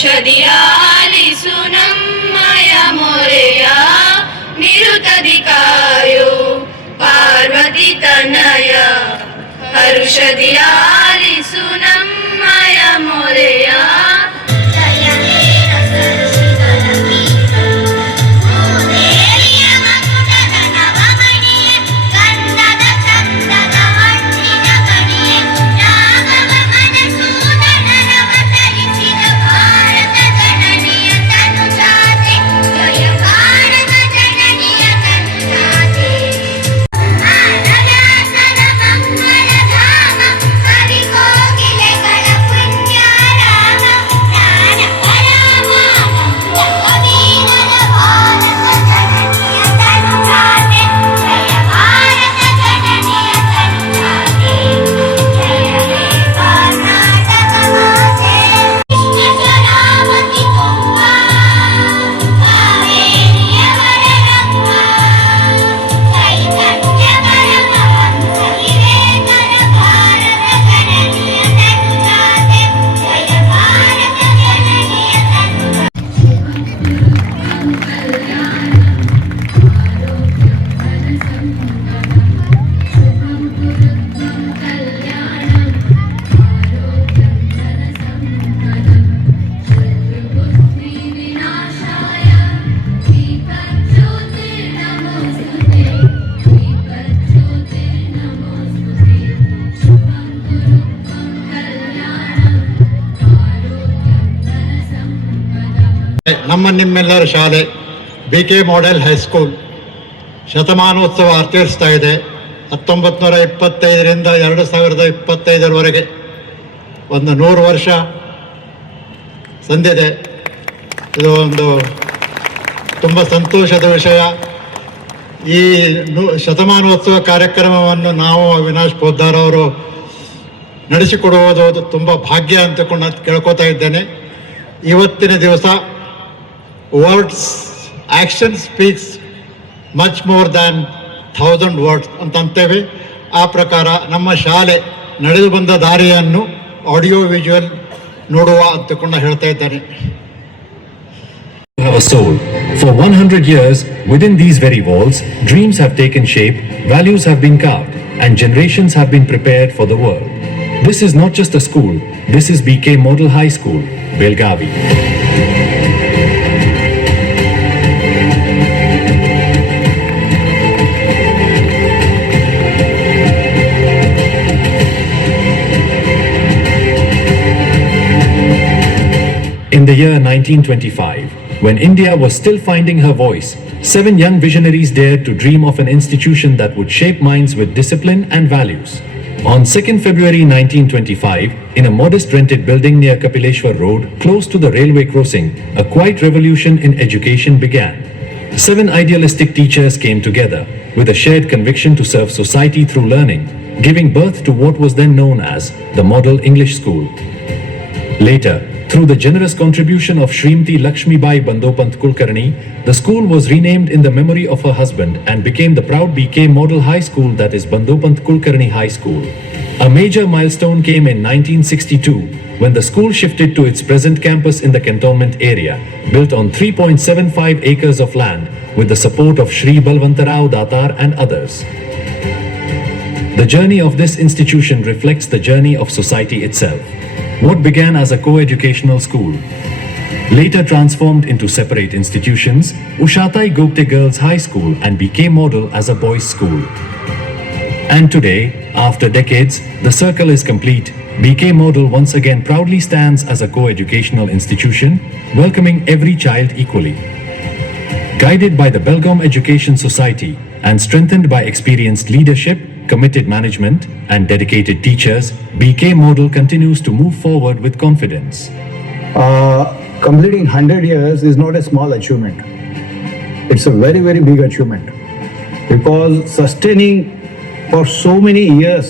ಔಷಧಿಯ ಆಲಿಸು ನಮ್ಮಯ ಮೊರೆಯ ನಿರುತದಿ ಕಾಯೋ ಪಾರ್ವತಿ ತನಯ ಹರುಷದಿ ಆಲಿಸು ನಮ್ಮಯ ಮೊರೆಯ ನಮ್ಮ ನಿಮ್ಮೆಲ್ಲರ ಶಾಲೆ BK ಮಾಡೆಲ್ ಹೈಸ್ಕೂಲ್ ಶತಮಾನೋತ್ಸವ ಆಚರಿಸ್ತಾ ಇದೆ. 1925ರಿಂದ 2025ರವರೆಗೆ ಒಂದು 100 ವರ್ಷ ಸಂದಿದೆ. ಇದು ಒಂದು ತುಂಬ ಸಂತೋಷದ ವಿಷಯ. ಈ ಶತಮಾನೋತ್ಸವ ಕಾರ್ಯಕ್ರಮವನ್ನು ನಾವು ಅವಿನಾಶ್ ಪೋದ್ದಾರ್ ಅವರು ನಡೆಸಿಕೊಡುವುದು ತುಂಬ ಭಾಗ್ಯ ಅಂತಕೊಂಡು ಕೇಳ್ಕೊತಾ ಇದ್ದೇನೆ. ಇವತ್ತಿನ ದಿವಸ words action speaks much more than 1000 words ಅಂತಂತೇವೆ. ಆ ಪ್ರಕಾರ ನಮ್ಮ ಶಾಲೆ ನಡೆದು ಬಂದ ದಾರಿಯನ್ನು ಆಡಿಯೋ ವಿಜುವಲ್ ನೋಡುವ ಅಂತಕೊಂಡು ಹೇಳ್ತಾ ಇದ್ದಾರೆ. Have a soul. For 100 years, within these very walls, dreams have taken shape, values have been carved, and generations have been prepared for the world. This is not just a school, this is BK Model High School, Belgavi. In the year 1925, when India was still finding her voice, 7 young visionaries dared to dream of an institution that would shape minds with discipline and values. On 2nd February 1925, in a modest rented building near Kapileshwar Road, close to the railway crossing, a quiet revolution in education began. 7 idealistic teachers came together, with a shared conviction to serve society through learning, giving birth to what was then known as the Model English School. Later, through the generous contribution of Shrimati Lakshmibai Bandopant Kulkarni, the school was renamed in the memory of her husband and became the proud BK Model High School, that is Bandopant Kulkarni High School. A major milestone came in 1962 when the school shifted to its present campus in the cantonment area, built on 3.75 acres of land with the support of Shri Balwantarao Datar and others. The journey of this institution reflects the journey of society itself. What began as a co-educational school, later transformed into separate institutions, Ushatai Gopte Girls High School and BK Model as a boys' school. And today, after decades, the circle is complete. BK Model once again proudly stands as a co-educational institution, welcoming every child equally. Guided by the Belgaum Education Society and strengthened by experienced leadership, committed management, and dedicated teachers, BK Model continues to move forward with confidence. Completing 100 years is not a small achievement. It's a very, very big achievement, because sustaining for so many years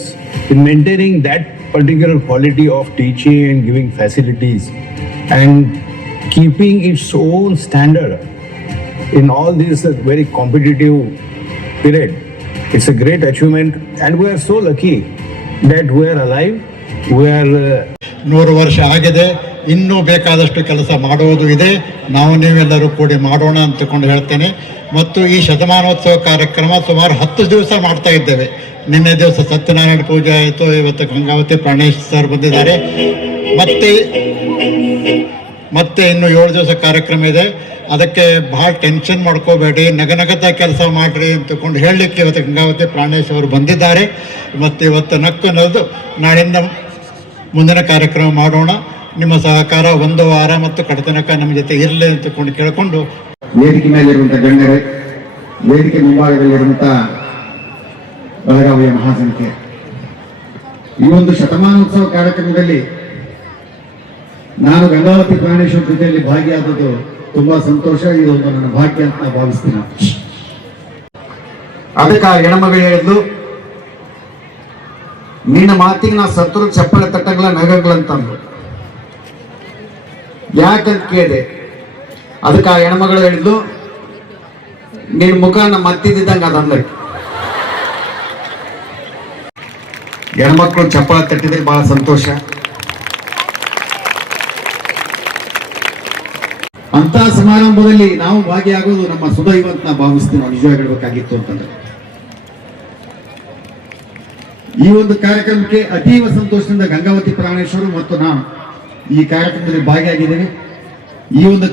in maintaining that particular quality of teaching and giving facilities and keeping its own standard in all this very competitive period. It's a great achievement, and we are so lucky that we are alive. We are 100 ವರ್ಷ ಆಗಿದೆ. ಇನ್ನೂ ಬೇಕಾದಷ್ಟು ಕೆಲಸ ಮಾಡುವುದು ಇದೆ. ನಾವು ನೀವೆಲ್ಲರೂ ಕೂಡಿ ಮಾಡೋಣ ಅಂತಕೊಂಡು ಹೇಳ್ತೇನೆ. ಮತ್ತು ಈ ಶತಮಾನೋತ್ಸವ ಕಾರ್ಯಕ್ರಮ ಸುಮಾರು 10 ದಿವಸ ಮಾಡ್ತಾ ಇದ್ದೇವೆ. ನಿನ್ನೆ ದಿವಸ ಸತ್ಯನಾರಾಯಣ ಪೂಜೆ ಆಯಿತು, ಇವತ್ತು ಗಂಗಾವತಿ ಪ್ರಾಣೇಶ್ ಸರ್ ಬಂದಿದ್ದಾರೆ. ಮತ್ತೆ ಇನ್ನು 7 ದಿವಸ ಕಾರ್ಯಕ್ರಮ ಇದೆ. ಅದಕ್ಕೆ ಭಾಳ ಟೆನ್ಷನ್ ಮಾಡ್ಕೋಬೇಡಿ, ನಗನಗತ ಕೆಲಸ ಮಾಡಿರಿ ಅಂತಕೊಂಡು ಹೇಳಲಿಕ್ಕೆ ಇವತ್ತು ಗಂಗಾವತಿ ಪ್ರಾಣೇಶ್ ಅವರು ಬಂದಿದ್ದಾರೆ. ಮತ್ತು ಇವತ್ತು ನಕ್ಕು ನಡೆದು ನಾಳಿಂದ ಮುಂದಿನ ಕಾರ್ಯಕ್ರಮ ಮಾಡೋಣ. ನಿಮ್ಮ ಸಹಕಾರ 1 ವಾರ ಮತ್ತು ಕಡತನಕ ನಮ್ಮ ಜೊತೆ ಇರಲಿ ಅಂತಕೊಂಡು ಕೇಳಿಕೊಂಡು, ವೇದಿಕೆ ಮೇಲಿರುವಂಥ ಗಣ್ಯರೇ, ವೇದಿಕೆ ಮುಂಭಾಗದಲ್ಲಿರುವಂಥ ಬೆಳಗಾವಿಯ ಮಹಾಸಂಖ್ಯೆ, ಈ ಒಂದು ಶತಮಾನೋತ್ಸವ ಕಾರ್ಯಕ್ರಮದಲ್ಲಿ ನಾನು ಗಂಗಾವತಿ ಪ್ರಾಣೇಶ್ವರ ಜೊತೆಯಲ್ಲಿ ಭಾಗಿಯಾದದ್ದು ತುಂಬಾ ಸಂತೋಷ. ಇದೊಂದು ನನ್ನ ಭಾಗ್ಯ ಅಂತ ನಾನು ಭಾವಿಸ್ತೀನಿ. ಅದಕ್ಕೆ ಆ ಹೆಣ್ಮಗಳು ಹೇಳಿದ್ಲು, ನಿನ್ನ ಮಾತಿಗೆ ನಾ ಸತ್ರು ಚಪ್ಪಳೆ ತಟ್ಟಂಗ್ಲ ನಗಂಗ್ಲಂತಂದು. ಯಾಕಂತ ಕೇಳಿದೆ. ಅದಕ್ಕೆ ಆ ಹೆಣ್ಮಗಳು ಹೇಳಿದ್ಲು, ನಿನ್ನ ಮುಖ ನಮ್ಮ ಮತ್ತಿದ್ದಂಗೆ ಅದಂದಕ್ಕೆ. ಹೆಣ್ಮಕ್ಳು ಚಪ್ಪಳ ತಟ್ಟಿದ್ರೆ ಬಹಳ ಸಂತೋಷ. ಅಂತ ಸಮಾರಂಭದಲ್ಲಿ ನಾವು ಭಾಗಿಯಾಗೋದು ನಮ್ಮ ಸುದೈವ ಅಂತ ನಾ ಭಾವಿಸ್ತೀವಿ. ನಾವು ನಿಜವಾಗಿ ಹೇಳ್ಬೇಕಾಗಿತ್ತು ಅಂತಂದ್ರೆ, ಈ ಒಂದು ಕಾರ್ಯಕ್ರಮಕ್ಕೆ ಅತೀವ ಸಂತೋಷದಿಂದ ಗಂಗಾವತಿ ಪ್ರಾಣೇಶ್ವರು ಮತ್ತು ನಾನು ಈ ಕಾರ್ಯಕ್ರಮದಲ್ಲಿ ಭಾಗಿಯಾಗಿದ್ದೇನೆ. ಈ ಒಂದು